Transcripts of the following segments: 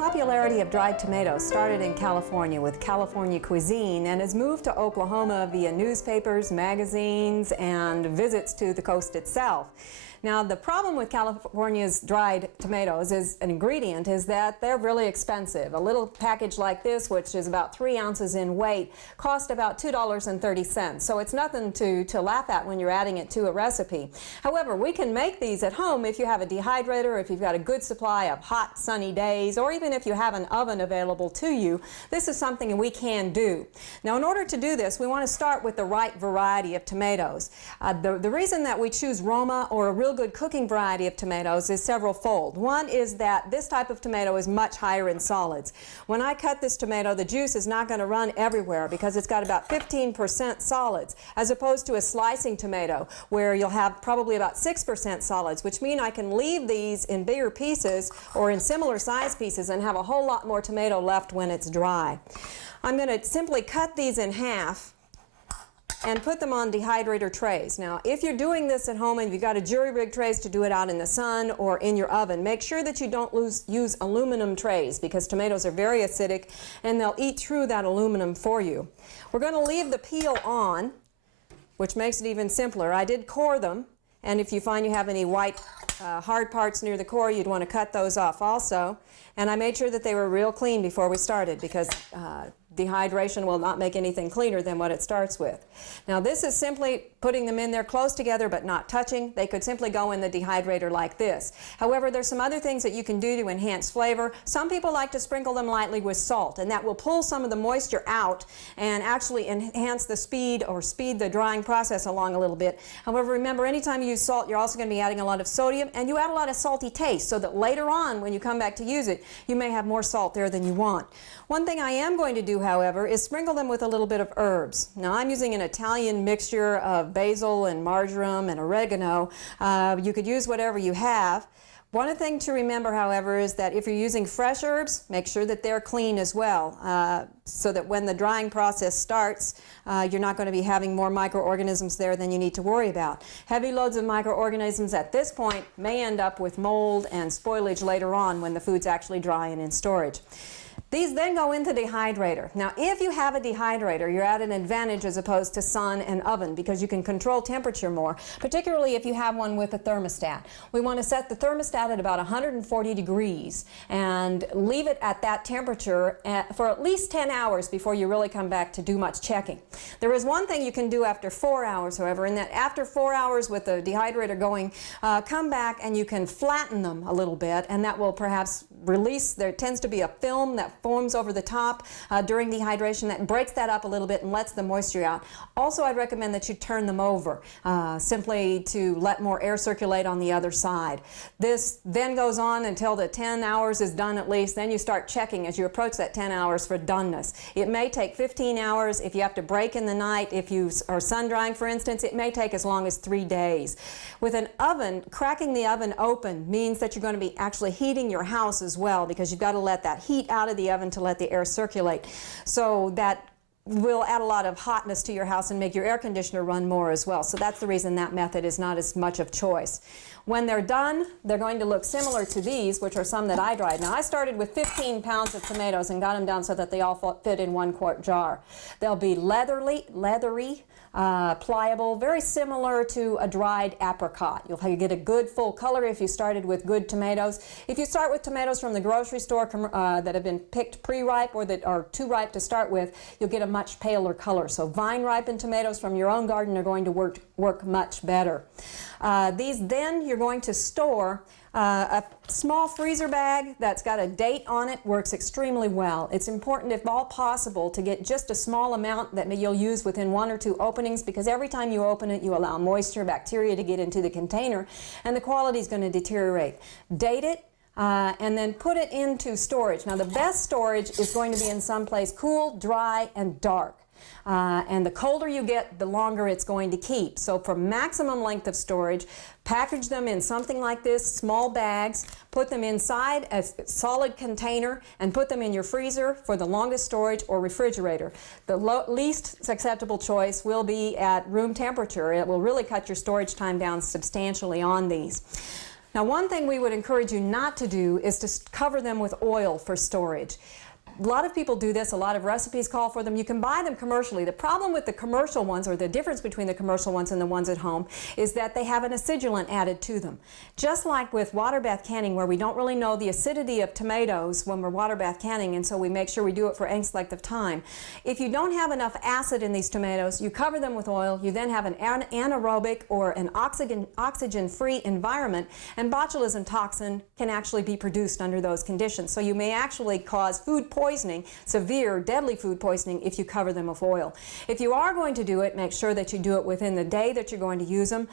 popularity of dried tomatoes started in California with California cuisine and has moved to Oklahoma via newspapers, magazines, and visits to the coast itself. Now, the problem with California's dried tomatoes as an ingredient is that they're really expensive. A little package like this, which is about 3 ounces in weight, costs about $2.30. So it's nothing to laugh at when you're adding it to a recipe. However, we can make these at home if you have a dehydrator, if you've got a good supply of hot, sunny days, or even if you have an oven available to you. This is something we can do. Now, in order to do this, we want to start with the right variety of tomatoes. The reason that we choose Roma or a real good cooking variety of tomatoes is several-fold. One is that this type of tomato is much higher in solids. When I cut this tomato, the juice is not going to run everywhere because it's got about 15% solids, as opposed to a slicing tomato where you'll have probably about 6% solids, which mean I can leave these in bigger pieces or in similar size pieces and have a whole lot more tomato left when it's dry. I'm going to simply cut these in half and put them on dehydrator trays. Now, if you're doing this at home and you've got a jury-rig trays to do it out in the sun or in your oven, make sure that you don't use aluminum trays because tomatoes are very acidic and they'll eat through that aluminum for you. We're going to leave the peel on, which makes it even simpler. I did core them, and if you find you have any white hard parts near the core, you'd want to cut those off also. And I made sure that they were real clean before we started because dehydration will not make anything cleaner than what it starts with. Now, this is simply putting them in there close together but not touching. They could simply go in the dehydrator like this. However, there's some other things that you can do to enhance flavor. Some people like to sprinkle them lightly with salt, and that will pull some of the moisture out and actually enhance the speed the drying process along a little bit. However, remember, anytime you use salt, you're also going to be adding a lot of sodium, and you add a lot of salty taste so that later on when you come back to use it, you may have more salt there than you want. One thing I am going to do, however, is sprinkle them with a little bit of herbs. Now, I'm using an Italian mixture of basil and marjoram and oregano. You could use whatever you have. One thing to remember, however, is that if you're using fresh herbs, make sure that they're clean as well, so that when the drying process starts, you're not going to be having more microorganisms there than you need to worry about. Heavy loads of microorganisms at this point may end up with mold and spoilage later on when the food's actually dry and in storage. These then go into dehydrator. Now, if you have a dehydrator, you're at an advantage as opposed to sun and oven because you can control temperature more, particularly if you have one with a thermostat. We want to set the thermostat at about 140 degrees and leave it at that temperature for at least 10 hours before you really come back to do much checking. There is one thing you can do after 4 hours, however, in that after 4 hours with the dehydrator going, come back and you can flatten them a little bit, and that will perhaps release. There tends to be a film that forms over the top during dehydration that breaks that up a little bit and lets the moisture out. Also, I'd recommend that you turn them over simply to let more air circulate on the other side. This then goes on until the 10 hours is done at least. Then you start checking as you approach that 10 hours for doneness. It may take 15 hours if you have to break in the night. If you are sun drying, for instance, it may take as long as 3 days. With an oven, cracking the oven open means that you're going to be actually heating your house as well because you've got to let that heat out of the oven to let the air circulate. So that will add a lot of hotness to your house and make your air conditioner run more as well. So that's the reason that method is not as much of choice. When they're done, they're going to look similar to these, which are some that I dried. Now, I started with 15 pounds of tomatoes and got them down so that they all fit in 1-quart jar. They'll be leathery, pliable, very similar to a dried apricot. You'll get a good full color if you started with good tomatoes. If you start with tomatoes from the grocery store that have been picked pre-ripe or that are too ripe to start with, you'll get a much paler color. So vine-ripened tomatoes from your own garden are going to work much better. These then you're going to store. A small freezer bag that's got a date on it works extremely well. It's important, if all possible, to get just a small amount that you'll use within 1 or 2 openings because every time you open it, you allow moisture, bacteria to get into the container, and the quality is going to deteriorate. Date it. And then put it into storage. Now, the best storage is going to be in someplace cool, dry, and dark. And the colder you get, the longer it's going to keep. So for maximum length of storage, package them in something like this, small bags, put them inside a solid container, and put them in your freezer for the longest storage or refrigerator. The least acceptable choice will be at room temperature. It will really cut your storage time down substantially on these. Now, one thing we would encourage you not to do is to cover them with oil for storage. A lot of people do this. A lot of recipes call for them. You can buy them commercially. The problem with the commercial ones, or the difference between the commercial ones and the ones at home, is that they have an acidulant added to them. Just like with water bath canning, where we don't really know the acidity of tomatoes when we're water bath canning, and so we make sure we do it for any length of time. If you don't have enough acid in these tomatoes, you cover them with oil, you then have an anaerobic or an oxygen-free environment, and botulism toxin can actually be produced under those conditions. So you may actually cause food poisoning, severe, deadly food poisoning, if you cover them with oil. If you are going to do it, make sure that you do it within the day that you're going to use them.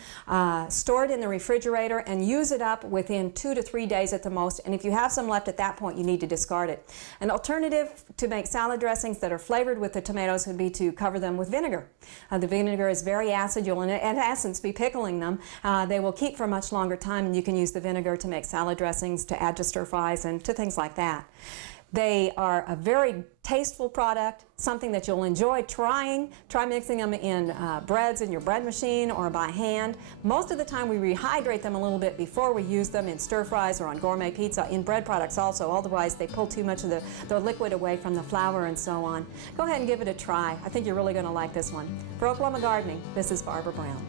Store it in the refrigerator and use it up within 2 to 3 days at the most. And if you have some left at that point, you need to discard it. An alternative to make salad dressings that are flavored with the tomatoes would be to cover them with vinegar. The vinegar is very acid. You'll, in essence, be pickling them. They will keep for a much longer time, and you can use the vinegar to make salad dressings, to add to stir fries, and to things like that. They are a very tasteful product, something that you'll enjoy trying. Try mixing them in breads in your bread machine or by hand. Most of the time we rehydrate them a little bit before we use them in stir fries or on gourmet pizza, in bread products also, otherwise they pull too much of the liquid away from the flour and so on. Go ahead and give it a try. I think you're really going to like this one. For Oklahoma Gardening, this is Barbara Brown.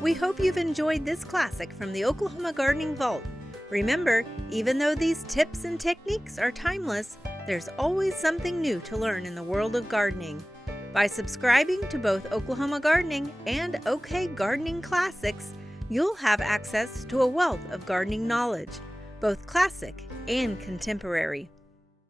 We hope you've enjoyed this classic from the Oklahoma Gardening Vault. Remember, even though these tips and techniques are timeless, there's always something new to learn in the world of gardening. By subscribing to both Oklahoma Gardening and OK Gardening Classics, you'll have access to a wealth of gardening knowledge, both classic and contemporary.